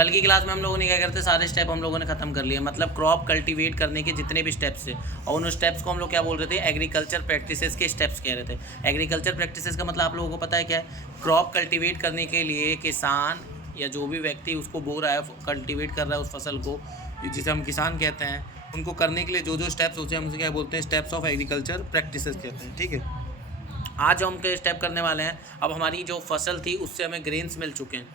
कल की क्लास में हम लोगों ने क्या करते, सारे स्टेप हम लोगों ने खत्म कर लिए, मतलब क्रॉप कल्टीवेट करने के जितने भी स्टेप्स थे, और उन स्टेप्स को हम लोग क्या बोल रहे थे, एग्रीकल्चर प्रैक्टिसेस के स्टेप्स कह रहे थे। एग्रीकल्चर प्रैक्टिसेस का मतलब आप लोगों को पता है क्या है? क्रॉप कल्टीवेट करने के लिए किसान या जो भी व्यक्ति उसको बो रहा है, कल्टीवेट कर रहा है उस फसल को, जिसे हम किसान कहते हैं, उनको करने के लिए जो जो स्टेप्स होते हैं हम उसे क्या बोलते हैं, स्टेप्स ऑफ एग्रीकल्चर प्रैक्टिसेस कहते हैं। ठीक है, आज हम के स्टेप करने वाले हैं। अब हमारी जो फसल थी उससे हमें ग्रेन्स मिल चुके हैं,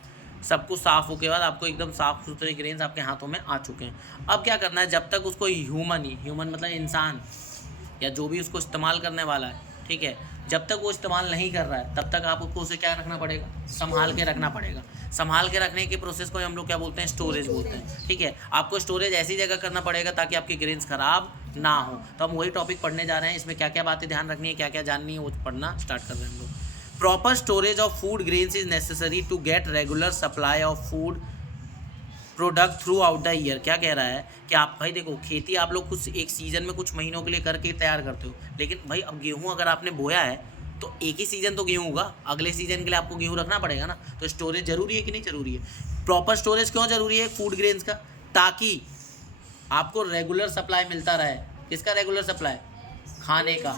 सब कुछ साफ़ होने के बाद आपको एकदम साफ़ सुथरे ग्रेन्स आपके हाथों में आ चुके हैं। अब क्या करना है, जब तक उसको ह्यूमन मतलब इंसान या जो भी उसको इस्तेमाल करने वाला है, ठीक है, जब तक वो इस्तेमाल नहीं कर रहा है तब तक आपको उसे क्या रखना पड़ेगा, संभाल के रखना पड़ेगा। संभाल के रखने के प्रोसेस को हम लोग क्या बोलते हैं, स्टोरेज बोलते हैं। ठीक है, आपको स्टोरेज ऐसी जगह करना पड़ेगा ताकि आपकी ग्रेन्स खराब ना हो। तो हम वही टॉपिक पढ़ने जा रहे हैं, इसमें क्या क्या बातें ध्यान रखनी है, क्या क्या जाननी है, वो पढ़ना स्टार्ट कर रहे हैं हम लोग। Proper storage of food grains is necessary to get regular supply of food product throughout the year. क्या कह रहा है कि आप भाई देखो, खेती आप लोग कुछ एक सीज़न में कुछ महीनों के लिए करके तैयार करते हो, लेकिन भाई अब गेहूं अगर आपने बोया है तो एक ही सीज़न तो गेहूं होगा, अगले सीज़न के लिए आपको गेहूं रखना पड़ेगा ना। तो स्टोरेज जरूरी है कि नहीं जरूरी है? प्रॉपर स्टोरेज क्यों जरूरी है फूड ग्रेन्स का? ताकि आपको रेगुलर सप्लाई मिलता रहे। किसका रेगुलर सप्लाई? खाने का।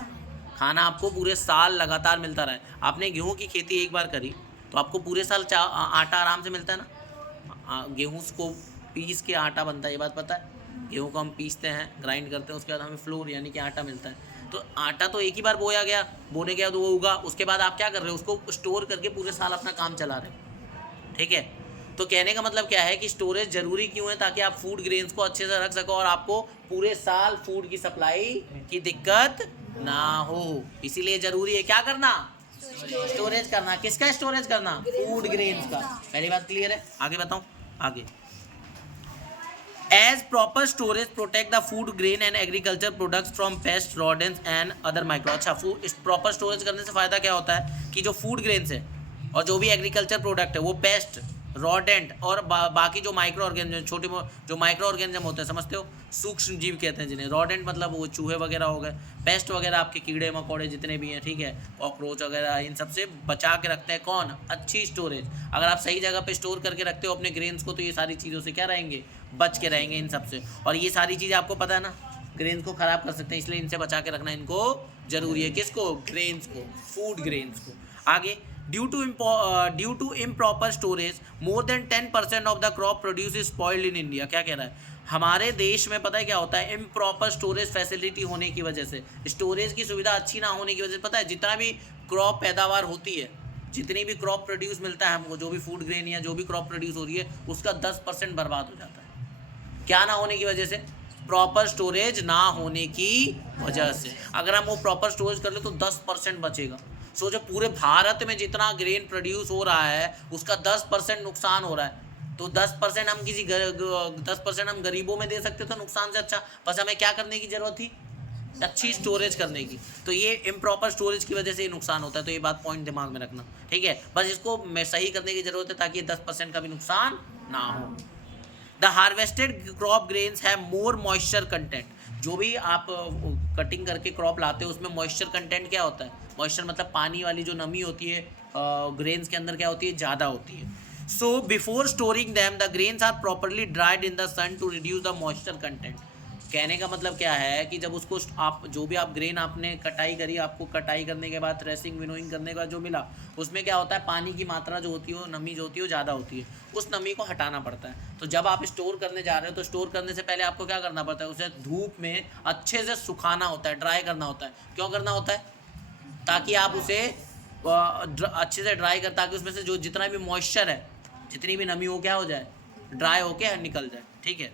खाना आपको पूरे साल लगातार मिलता रहे। आपने गेहूं की खेती एक बार करी तो आपको पूरे साल आटा आराम से मिलता है ना। गेहूं को पीस के आटा बनता है, ये बात पता है? गेहूं को हम पीसते हैं, ग्राइंड करते हैं, उसके बाद हमें फ्लोर यानी कि आटा मिलता है। तो आटा तो एक ही बार बोया गया, बोने के बाद वो उगा, उसके बाद आप क्या कर रहे हो, उसको स्टोर करके पूरे साल अपना काम चला रहे हो। ठीक है, तो कहने का मतलब क्या है कि स्टोरेज जरूरी क्यों है? ताकि आप फूड ग्रेन्स को अच्छे से रख सको और आपको पूरे साल फूड की सप्लाई की दिक्कत ना हो। इसीलिए जरूरी है क्या करना, स्टोरेज करना। किसका स्टोरेज करना? फूड ग्रेन्स का। पहली बात क्लियर है? आगे बताऊं, आगे as proper storage protect the food grain and agriculture products from pest, rodents and other micro. अच्छा, प्रॉपर स्टोरेज करने से फायदा क्या होता है कि जो फूड ग्रेन्स है और जो भी एग्रीकल्चर प्रोडक्ट है वो पेस्ट, रॉडेंट और बाकी जो माइक्रो ऑर्गेनिज्म, छोटे जो माइक्रो ऑर्गेनिज्म होते हैं, समझते हो, सूक्ष्म जीव कहते हैं जिन्हें। रॉडेंट मतलब वो चूहे वगैरह हो गए, पेस्ट वगैरह आपके कीड़े मकोड़े जितने भी हैं, ठीक है, कॉकरोच वगैरह, इन सब से बचा के रखते हैं कौन? अच्छी स्टोरेज। अगर आप सही जगह पे स्टोर करके रखते हो अपने ग्रेन्स को तो ये सारी चीज़ों से क्या रहेंगे, बच के रहेंगे इन सब से। और ये सारी चीज़ें आपको पता है ना, ग्रेन्स को ख़राब कर सकते हैं, इसलिए इनसे बचा के रखना इनको जरूरी है। किसको? ग्रेन्स को, फूड ग्रेन्स को। आगे, due to improper storage more than 10% of the crop produce is spoiled in India. क्या कह रहा है? हमारे देश में पता है क्या होता है, इम्प्रॉपर स्टोरेज फैसिलिटी होने की वजह से, स्टोरेज की सुविधा अच्छी ना होने की वजह से, पता है जितना भी क्रॉप पैदावार होती है, जितनी भी क्रॉप प्रोड्यूस मिलता है हमको, जो भी फूड ग्रेन या जो भी क्रॉप प्रोड्यूस हो रही है, उसका 10% बर्बाद हो जाता है। क्या ना होने की वजह से? प्रॉपर स्टोरेज ना होने की वजह से। अगर हम वो प्रॉपर स्टोरेज कर ले तो 10% बचेगा। सोचो, पूरे भारत में जितना ग्रेन प्रोड्यूस हो रहा है उसका 10% नुकसान हो रहा है, तो 10% हम 10% हम गरीबों में दे सकते थे नुकसान से। अच्छा, बस हमें क्या करने की जरूरत थी? अच्छी स्टोरेज करने की। तो ये इम्प्रॉपर स्टोरेज की वजह से ये नुकसान होता है, तो ये बात पॉइंट दिमाग में रखना। ठीक है, बस इसको मैं सही करने की जरूरत है ताकि 10% का भी नुकसान ना हो। The harvested crop grains have more moisture content. जो भी आप कटिंग करके क्रॉप लाते हो उसमें मॉइस्चर कंटेंट क्या होता है? मॉइस्चर मतलब पानी वाली जो नमी होती है ग्रेन्स के अंदर क्या होती है? ज़्यादा होती है। So before storing them the grains are properly dried in the sun to reduce the moisture content. कहने का मतलब क्या है कि जब उसको आप जो भी आप ग्रेन आपने कटाई करी, आपको कटाई करने के बाद थ्रेसिंग विनोइंग करने के बाद जो मिला उसमें क्या होता है, पानी की मात्रा जो होती है, नमी जो होती है वो ज़्यादा होती है, उस नमी को हटाना पड़ता है। तो जब आप स्टोर करने जा रहे हो तो स्टोर करने से पहले आपको क्या करना पड़ता है, उसे धूप में अच्छे से सुखाना होता है, ड्राई करना होता है। क्यों करना होता है? ताकि आप उसे अच्छे से ड्राई कर, ताकि उसमें से जो जितना भी मॉइस्चर है, जितनी भी नमी हो क्या हो जाए, ड्राई होके निकल जाए। ठीक है।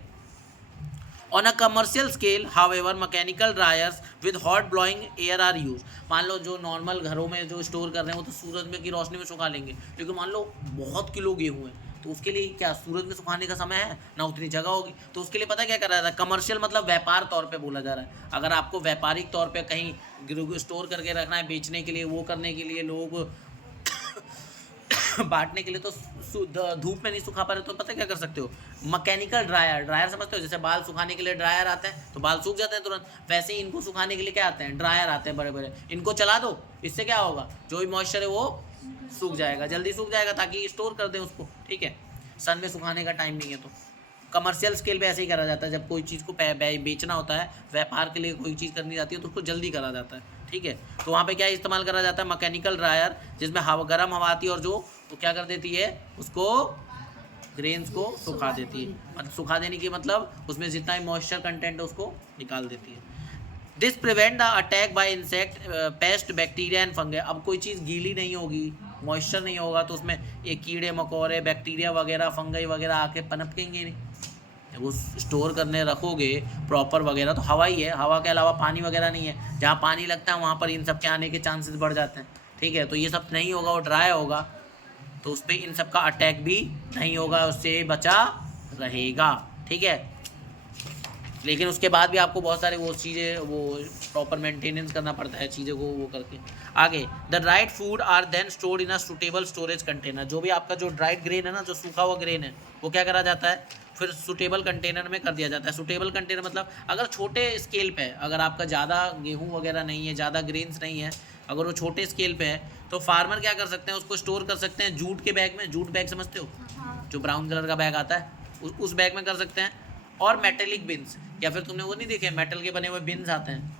On a commercial scale, however, mechanical dryers with hot blowing air are used. मान लो जो नॉर्मल घरों में जो स्टोर कर रहे हैं वो तो सूरज में की रोशनी में सुखा लेंगे, लेकिन मान लो बहुत किलो गेहूँ है तो उसके लिए क्या सूरज में सुखाने का समय है ना, उतनी जगह होगी। तो उसके लिए पता क्या कर रहा है, कमर्शियल मतलब व्यापार तौर पे बोला जा रहा है। अगर आपको व्यापारिक तौर पे कहीं स्टोर करके रखना है बेचने के लिए, वो करने के लिए, लोग बांटने के लिए, तो धूप में नहीं सुखा पा रहे तो पता क्या कर सकते हो, मैकेनिकल ड्रायर समझते हो? जैसे बाल सुखाने के लिए ड्रायर आते हैं तो बाल सूख जाते हैं तुरंत, वैसे ही इनको सुखाने के लिए क्या आते हैं, ड्रायर आते हैं बड़े बड़े। इनको चला दो, इससे क्या होगा, जो भी मॉइस्चर है वो सूख जाएगा, जल्दी सूख जाएगा, ताकि स्टोर कर दें उसको। ठीक है। सन में सुखाने का टाइम नहीं है। तो कमर्शियल स्केल पे ऐसे ही करा जाता है, जब कोई चीज़ को बेचना होता है, व्यापार के लिए कोई चीज़ करनी जाती है तो उसको जल्दी करा जाता है, ठीक है। तो वहाँ पे क्या इस्तेमाल करा जाता है, मैकेनिकल ड्रायर, जिसमें गर्म हवा आती है और जो तो क्या कर देती है, उसको ग्रेन्स को सुखा देती है। मतलब सुखा देने की मतलब उसमें जितना भी मॉइस्चर कंटेंट है उसको निकाल देती है। This prevent the attack by insect, pest, bacteria and fungi. अब कोई चीज़ गीली नहीं होगी, मॉइस्चर नहीं होगा, तो उसमें ये कीड़े मकोड़े, बैक्टीरिया वगैरह, फंगई वगैरह आके पनपकेंगे नहीं। जब वो स्टोर करने रखोगे प्रॉपर वगैरह, तो हवा ही है, हवा के अलावा पानी वगैरह नहीं है। जहाँ पानी लगता है वहाँ पर इन सब के आने के चांसेस बढ़ जाते हैं, ठीक है। तो ये सब नहीं होगा, वो ड्राई होगा, तो उस पर इन सब का अटैक भी नहीं होगा, उससे बचा रहेगा, ठीक है। लेकिन उसके बाद भी आपको बहुत सारे वो चीज़ें, वो प्रॉपर मेंटेनेंस करना पड़ता है चीज़ों को वो करके। आगे, the dried food are then stored in a suitable storage container. जो भी आपका जो ड्राइड ग्रेन है ना, जो सूखा हुआ ग्रेन है, वो क्या करा जाता है, फिर सुटेबल कंटेनर में कर दिया जाता है। सुटेबल कंटेनर मतलब अगर छोटे स्केल पे है, अगर आपका ज़्यादा गेहूँ वगैरह नहीं है, ज़्यादा ग्रेन्स नहीं है, अगर वो छोटे स्केल पे है, तो फार्मर क्या कर सकते हैं, उसको स्टोर कर सकते हैं जूट के बैग में। जूट बैग समझते हो, जो ब्राउन कलर का बैग आता है, उस बैग में कर सकते हैं। और मेटेलिक बिन्स, या फिर तुमने वो नहीं देखे मेटल के बने हुए बिन्स आते हैं,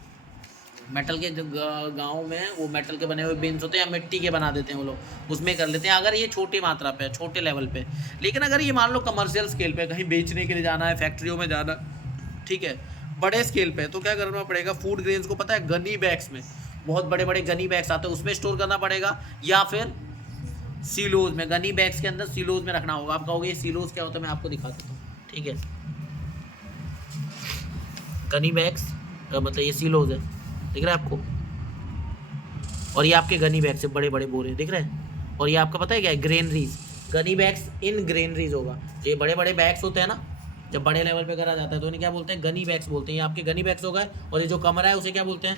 मेटल के गाँव में वो मेटल के बने हुए बिन्स होते हैं, या मिट्टी के बना देते हैं वो लोग, उसमें कर लेते हैं, अगर ये छोटी मात्रा पे, छोटे लेवल पे। लेकिन अगर ये मान लो कमर्शियल स्केल पे कहीं बेचने के लिए जाना है, फैक्ट्रियों में जाना, ठीक है, बड़े स्केल पे, तो क्या करना पड़ेगा, फूड ग्रेन्स को पता है गनी बैग्स में, बहुत बड़े बड़े गनी बैग्स आते हैं, उसमें स्टोर करना पड़ेगा, या फिर सीलोज में। गनी बैग्स के अंदर सीलोज में रखना होगा। आप कहोगे सीलोज क्या होता है, मैं आपको दिखा देता हूँ, ठीक है। गनी बैग्स का मतलब ये सीलोज है, दिख रहा है आपको, और ये आपके गनी बैग से बड़े बड़े बोरे दिख रहे हैं, और ये आपका पता है क्या है, granaries. Ghani bags in granaries होगा। ये बड़े बड़े बैग्स होते हैं ना, जब बड़े लेवल पे करा जाता है तो इन्हें क्या बोलते हैं, गनी बैग्स बोलते हैं। ये आपके गनी बैग्स हो गए, और ये जो कमरा है उसे क्या बोलते हैं,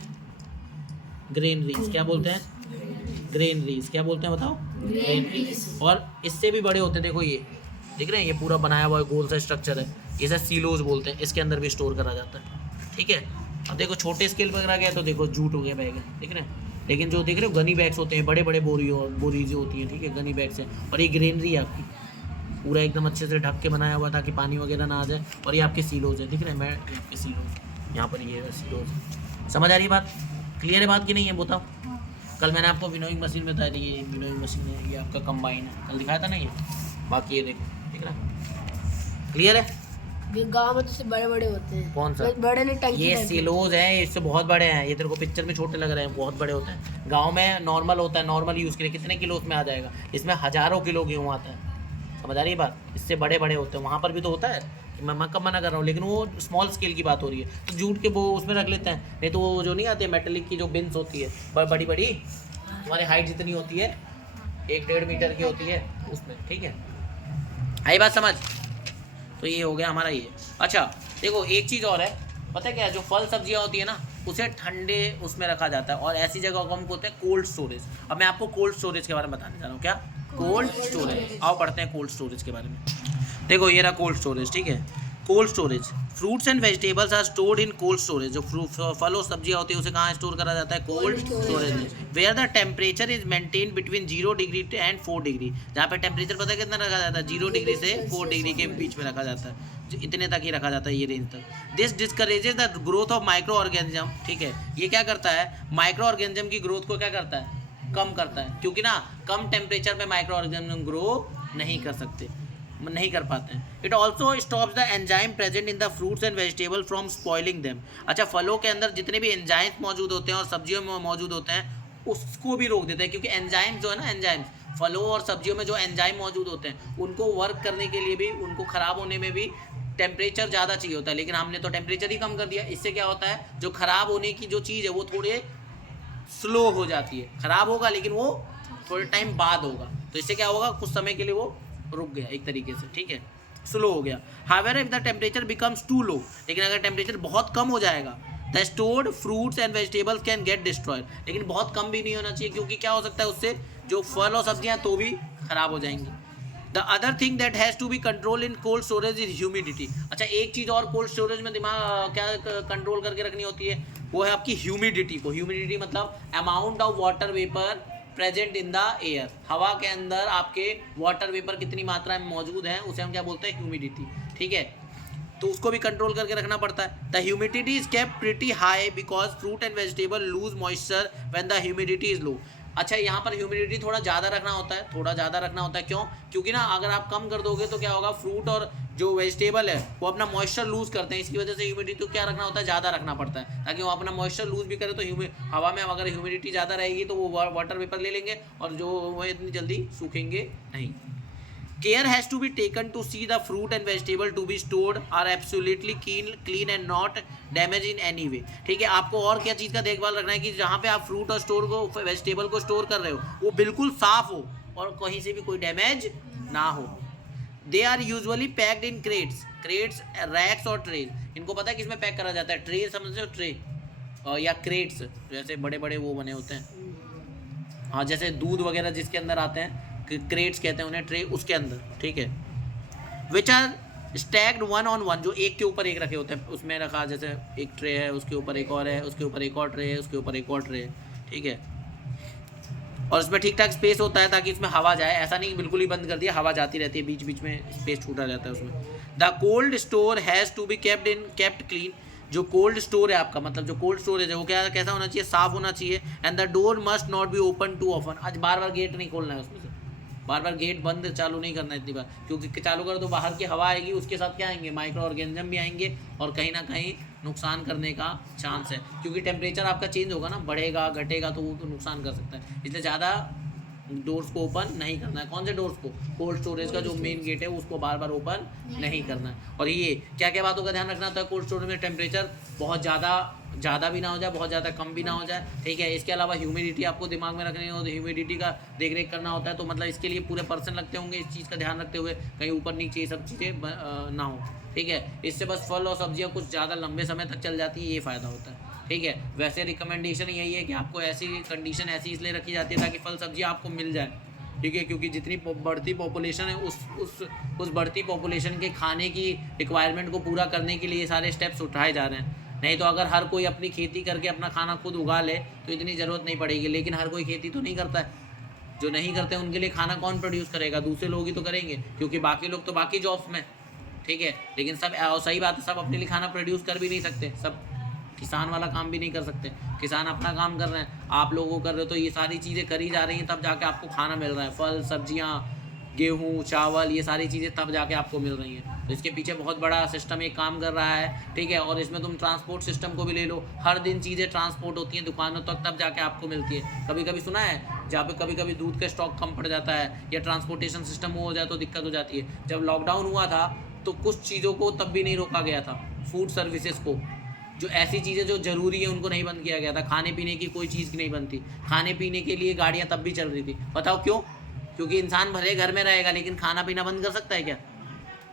ग्रेनरीज। क्या बोलते हैं, ग्रेनरीज। क्या बोलते हैं बताओ, ग्रेनरीज। और इससे भी बड़े होते हैं, देखो ये दिख रहे हैं, ये पूरा बनाया हुआ गोल सा स्ट्रक्चर है, इसे सीलोज बोलते हैं। इसके अंदर भी स्टोर करा जाता है, ठीक है। अब देखो छोटे स्केल पर करा गया तो देखो जूट हो गया बैग है, दिख रहे हैं। लेकिन जो देख रहे हो गनी बैग्स होते हैं, बड़े बड़े बोरी जो होती हैं, ठीक है, गनी बैग्स हैं। और ये ग्रेनरी है आपकी, पूरा एकदम अच्छे से ढक के बनाया हुआ ताकि पानी वगैरह ना आ जाए। और ये आपके सीलोज है, दिख रहे हैं, मैं आपके सीलोज, यहाँ पर ये है सीलोज। समझ आ रही है बात, क्लियर है बात कि नहीं है, बताओ। कल मैंने आपको विनोइंग मशीन बताई थी, ये विनोइंग मशीन है, ये आपका कंबाइन है, कल दिखाया था ना ये। बाकी ये देखो, ठीक है, क्लियर है। गाँव में तो बड़े बड़े होते हैं। कौन सा, बड़े नहीं, टंकी। ये सिलोज है, इससे बहुत बड़े हैं। ये तेरे को पिक्चर में छोटे लग रहे हैं, बहुत बड़े होते हैं। गांव में नॉर्मल होता है, नॉर्मल यूज़ के लिए कितने किलो में आ जाएगा, इसमें हज़ारों किलो गेहूँ आता है। समझ आ रही है बात, इससे बड़े बड़े होते हैं। वहाँ पर भी तो होता है, मैं कब मना कर रहा हूँ, लेकिन वो स्मॉल स्केल की बात हो रही है, तो जूट के वो उसमें रख लेते हैं। नहीं तो वो जो नहीं आते मेटेलिक की जो बिन्स होती है, बड़ी बड़ी, तुम्हारी हाइट जितनी होती है, 1-1.5 मीटर की होती है, उसमें, ठीक है। आई बात समझ। तो ये हो गया हमारा ये। अच्छा देखो एक चीज़ और है, पता है क्या, जो फल सब्जियां होती है ना, उसे ठंडे उसमें रखा जाता है, और ऐसी जगह को हम बोलते हैं कोल्ड स्टोरेज। अब मैं आपको कोल्ड स्टोरेज के बारे में बताने जा रहा हूँ। क्या कोल्ड स्टोरेज, आओ पढ़ते हैं कोल्ड स्टोरेज के बारे में। देखो ये रहा कोल्ड स्टोरेज, ठीक है। Cold storage, fruits and vegetables are stored in cold storage. जो फल और सब्जियां होती है उसे कहाँ स्टोर करा जाता है, कोल्ड स्टोरेज में। Where the temperature is maintain between 0 degree and 4 degree. जहाँ पे टेम्परेचर पता है कितना रखा जाता है, 0 डिग्री से 4 डिग्री के बीच में रखा जाता है, इतने तक ही रखा जाता है, ये रेंज तक। This discourages the growth of microorganism, ठीक है। ये क्या करता है, माइक्रो ऑर्गेनिज्म की ग्रोथ को क्या करता है, कम करता है, क्योंकि ना कम टेम्परेचर पे माइक्रो ऑर्गेनिज्म ग्रो नहीं कर सकते, नहीं कर पाते हैं। It also stops the enzyme present in the fruits and vegetable from spoiling them. अच्छा फलों के अंदर जितने भी एंजाइम्स मौजूद होते हैं और सब्जियों में मौजूद होते हैं, उसको भी रोक देते हैं, क्योंकि एंजाइम जो है ना, एंजाइम फलों और सब्जियों में जो एंजाइम मौजूद होते हैं, उनको वर्क करने के लिए भी, उनको ख़राब होने में भी टेम्परेचर ज़्यादा चाहिए होता है। लेकिन हमने तो टेम्परेचर ही कम कर दिया, इससे क्या होता है, जो ख़राब होने की जो चीज़ है वो थोड़े स्लो हो जाती है। ख़राब होगा लेकिन वो थोड़े टाइम बाद होगा, तो इससे क्या होगा, कुछ समय के लिए वो रुक गया एक तरीके से, ठीक है, स्लो हो गया। However if the temperature becomes too low, लेकिन अगर टेम्परेचर बहुत कम हो जाएगा, the stored fruits and vegetables can get destroyed. लेकिन बहुत कम भी नहीं होना चाहिए, क्योंकि क्या हो सकता है उससे, जो फल और सब्जियां तो भी खराब हो जाएंगी। The other thing that has to be control in cold storage is humidity. अच्छा एक चीज़ और कोल्ड स्टोरेज में दिमाग क्या कंट्रोल करके रखनी होती है, वो है आपकी ह्यूमिडिटी को। ह्यूमिडिटी मतलब amount of water vapour present in the air, हवा के अंदर आपके वाटर वेपर कितनी मात्रा में मौजूद है उसे हम क्या बोलते हैं, ह्यूमिडिटी। ठीक है, तो उसको भी कंट्रोल करके रखना पड़ता है। The humidity is kept pretty high because fruit and vegetable lose moisture when the humidity is low. अच्छा, यहाँ पर ह्यूमिडिटी थोड़ा ज़्यादा रखना होता है, थोड़ा ज़्यादा रखना होता है। क्यों? क्योंकि ना अगर आप कम कर दोगे तो क्या होगा, फ्रूट और जो वेजिटेबल है वो अपना मॉइस्चर लूज करते हैं, इसकी वजह से ह्यूमिडिटी तो क्या रखना होता है, ज़्यादा रखना पड़ता है ताकि वो अपना मॉइस्चर लूज भी करे। तो हवा में अगर ह्यूमिडिटी ज़्यादा रहेगी तो वो वाटर वेपर ले लेंगे और जो वो इतनी जल्दी सूखेंगे नहीं। Care has to be taken to see the fruit and vegetable to be stored are absolutely clean and not damaged in any way। ठीक है, आपको और क्या चीज़ का देखभाल रखना है कि जहाँ पे आप फ्रूट और स्टोर को वेजिटेबल को स्टोर कर रहे हो वो बिल्कुल साफ हो और कहीं से भी कोई डैमेज ना हो। They are usually packed in crates, racks और ट्रेज। इनको पता है किसमें पैक करा जाता है, ट्रे समझते हो, ट्रे या क्रेट्स, जैसे बड़े बड़े वो बने होते हैं, हाँ जैसे दूध वगैरह जिसके अंदर आते हैं, क्रेट्स कहते हैं उन्हें, ट्रे उसके अंदर। ठीक है, which are stacked one on one, जो एक के ऊपर एक रखे होते हैं, उसमें रखा जैसे एक ट्रे है, उसके ऊपर एक और है, उसके ऊपर एक और ट्रे है, उसके ऊपर एक और ट्रे है। ठीक है, और उसमें ठीक ठाक स्पेस होता है ताकि इसमें हवा जाए, ऐसा नहीं बिल्कुल ही बंद कर दिया, हवा जाती रहती है, बीच बीच में स्पेस छूटा जाता है उसमें। The cold store has to be kept clean, जो कोल्ड स्टोर है आपका, मतलब जो कोल्ड स्टोरेज है वो क्या कैसा होना चाहिए, साफ होना चाहिए। And the door must not be open too often, आज बार बार गेट नहीं खोलना है उसमें से, बार बार गेट बंद चालू नहीं करना इतनी बार, क्योंकि चालू करो तो बाहर की हवा आएगी, उसके साथ क्या आएंगे, माइक्रो ऑर्गेनिज्म भी आएंगे और कहीं ना कहीं नुकसान करने का चांस है, क्योंकि टेम्परेचर आपका चेंज होगा ना, बढ़ेगा घटेगा तो वो तो नुकसान कर सकता है। इसलिए ज़्यादा डोर्स को ओपन नहीं करना है। कौन से डोर्स को, कोल्ड स्टोरेज का जो मेन गेट है उसको बार बार ओपन नहीं करना है। और ये क्या क्या बातों का ध्यान रखना होता है, कोल्ड स्टोरेज में टेम्परेचर बहुत ज़्यादा भी ना हो जाए, बहुत ज़्यादा कम भी ना हो जाए। ठीक है, इसके अलावा ह्यूमिडिटी आपको दिमाग में रखनी हो, तो ह्यूमिडिटी का देख रेख करना होता है, तो मतलब इसके लिए पूरे पर्सन लगते होंगे इस चीज़ का ध्यान रखते हुए, कहीं ऊपर नीचे ये सब चीज़ें ना हो। ठीक है, इससे बस फल और सब्जियाँ कुछ ज़्यादा लंबे समय तक चल जाती है, ये फ़ायदा होता है। ठीक है, वैसे रिकमेंडेशन यही है कि आपको ऐसी कंडीशन ऐसी इसलिए रखी जाती है ताकि फल सब्जियाँ आपको मिल जाए। ठीक है, क्योंकि जितनी बढ़ती पॉपुलेशन है उस बढ़ती पॉपुलेशन के खाने की रिक्वायरमेंट को पूरा करने के लिए ये सारे स्टेप्स उठाए जा रहे हैं। नहीं तो अगर हर कोई अपनी खेती करके अपना खाना खुद उगा ले तो इतनी ज़रूरत नहीं पड़ेगी, लेकिन हर कोई खेती तो नहीं करता है। जो नहीं करते उनके लिए खाना कौन प्रोड्यूस करेगा, दूसरे लोग ही तो करेंगे, क्योंकि बाकी लोग तो बाकी जॉब्स में। ठीक है, लेकिन सब सही बात है, सब अपने लिए खाना प्रोड्यूस कर भी नहीं सकते, सब किसान वाला काम भी नहीं कर सकते। किसान अपना काम कर रहे हैं, आप लोगों कर रहे हो, तो ये सारी चीज़ें करी जा रही हैं, तब जाके आपको खाना मिल रहा है, फल सब्जियाँ, गेहूँ चावल, ये सारी चीज़ें तब जाके आपको मिल रही हैं। तो इसके पीछे बहुत बड़ा सिस्टम एक काम कर रहा है। ठीक है, और इसमें तुम ट्रांसपोर्ट सिस्टम को भी ले लो, हर दिन चीज़ें ट्रांसपोर्ट होती हैं दुकानों तक, तब जाके आपको मिलती है। कभी कभी सुना है जहाँ पे कभी कभी दूध का स्टॉक कम पड़ जाता है या ट्रांसपोर्टेशन सिस्टम वो हो जाए तो दिक्कत हो जाती है। जब लॉकडाउन हुआ था तो कुछ चीज़ों को तब भी नहीं रोका गया था, फूड सर्विसेज को, जो ऐसी चीज़ें जो ज़रूरी है उनको नहीं बंद किया गया था। खाने पीने की कोई चीज़ नहीं बनती, खाने पीने के लिए गाड़ियाँ तब भी चल रही थी। बताओ क्यों? क्योंकि इंसान भले घर में रहेगा लेकिन खाना पीना बंद कर सकता है क्या?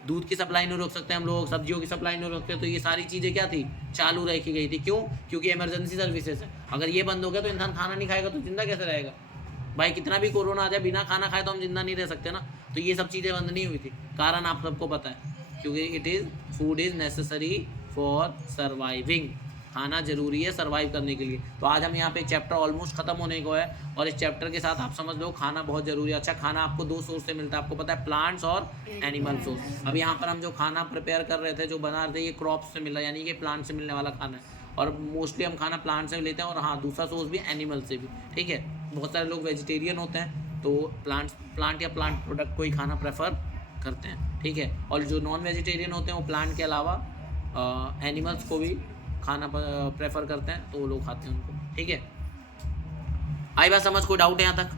दूध की सप्लाई नहीं रोक सकते हम लोग, सब्जियों की सप्लाई नहीं रोकते, तो ये सारी चीज़ें क्या थी, चालू रखी गई थी। क्यों? क्योंकि इमरजेंसी सर्विसेज है। अगर ये बंद हो गया तो इंसान खाना नहीं खाएगा तो जिंदा कैसे रहेगा भाई? कितना भी कोरोना आ जाए, बिना खाना खाए तो हम जिंदा नहीं रह सकते ना। तो ये सब चीज़ें बंद नहीं हुई थी, कारण आप सबको पता है, क्योंकि food is necessary for surviving. खाना जरूरी है सर्वाइव करने के लिए। तो आज हम यहाँ पे चैप्टर ऑलमोस्ट ख़त्म होने को है, और इस चैप्टर के साथ आप समझ लो खाना बहुत ज़रूरी है। अच्छा, खाना आपको 2 सोर्स से मिलता है, आपको पता है, प्लांट्स और एनिमल सोर्स। अब यहाँ पर हम जो खाना प्रिपेयर कर रहे थे, जो बना रहे थे, ये क्रॉप्स से मिला, यानी कि प्लांट से मिलने वाला खाना है, और मोस्टली हम खाना प्लांट से लेते हैं, और हाँ दूसरा सोर्स भी एनिमल से भी। ठीक है, बहुत सारे लोग वेजिटेरियन होते हैं तो प्लांट या प्लांट प्रोडक्ट को ही खाना प्रेफर करते हैं। ठीक है, और जो नॉन वेजिटेरियन होते हैं वो प्लांट के अलावा एनिमल्स को भी खाना प्रेफर करते हैं, तो वो लोग खाते हैं उनको। ठीक है, आई बात समझ? कोई डाउट है यहाँ तक?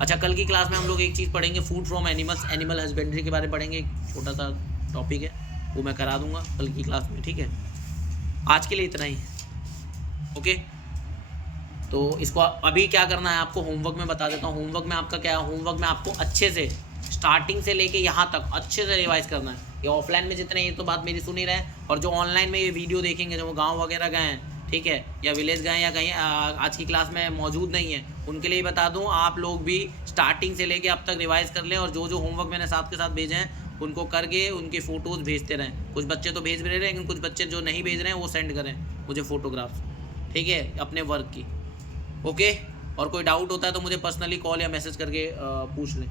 अच्छा, कल की क्लास में हम लोग एक चीज़ पढ़ेंगे, food from animals, animal husbandry के बारे में पढ़ेंगे। एक छोटा सा टॉपिक है, वो मैं करा दूंगा कल की क्लास में। ठीक है, आज के लिए इतना ही। ओके, तो इसको अभी क्या करना है आपको होमवर्क में बता देता हूँ। होमवर्क में आपका क्या है, होमवर्क में आपको अच्छे से स्टार्टिंग से लेके यहाँ तक अच्छे से रिवाइज करना है। ये ऑफलाइन में जितने, ये तो बात मेरी सुन ही रहे हैं, और जो ऑनलाइन में ये वीडियो देखेंगे, जो वो गांव वगैरह गए हैं, ठीक है, या विलेज गए या कहीं आज की क्लास में मौजूद नहीं है, उनके लिए बता दूं, आप लोग भी स्टार्टिंग से लेके अब तक रिवाइज कर लें, और जो जो होमवर्क मैंने साथ के साथ भेजे हैं उनको करके उनके फ़ोटोज़ भेजते रहें। कुछ बच्चे तो भेज भी रहे हैं, लेकिन कुछ बच्चे जो नहीं भेज रहे हैं वो सेंड करें मुझे फ़ोटोग्राफ्स। ठीक है, अपने वर्क की। ओके। और कोई डाउट होता है तो मुझे पर्सनली कॉल या मैसेज करके पूछ लें।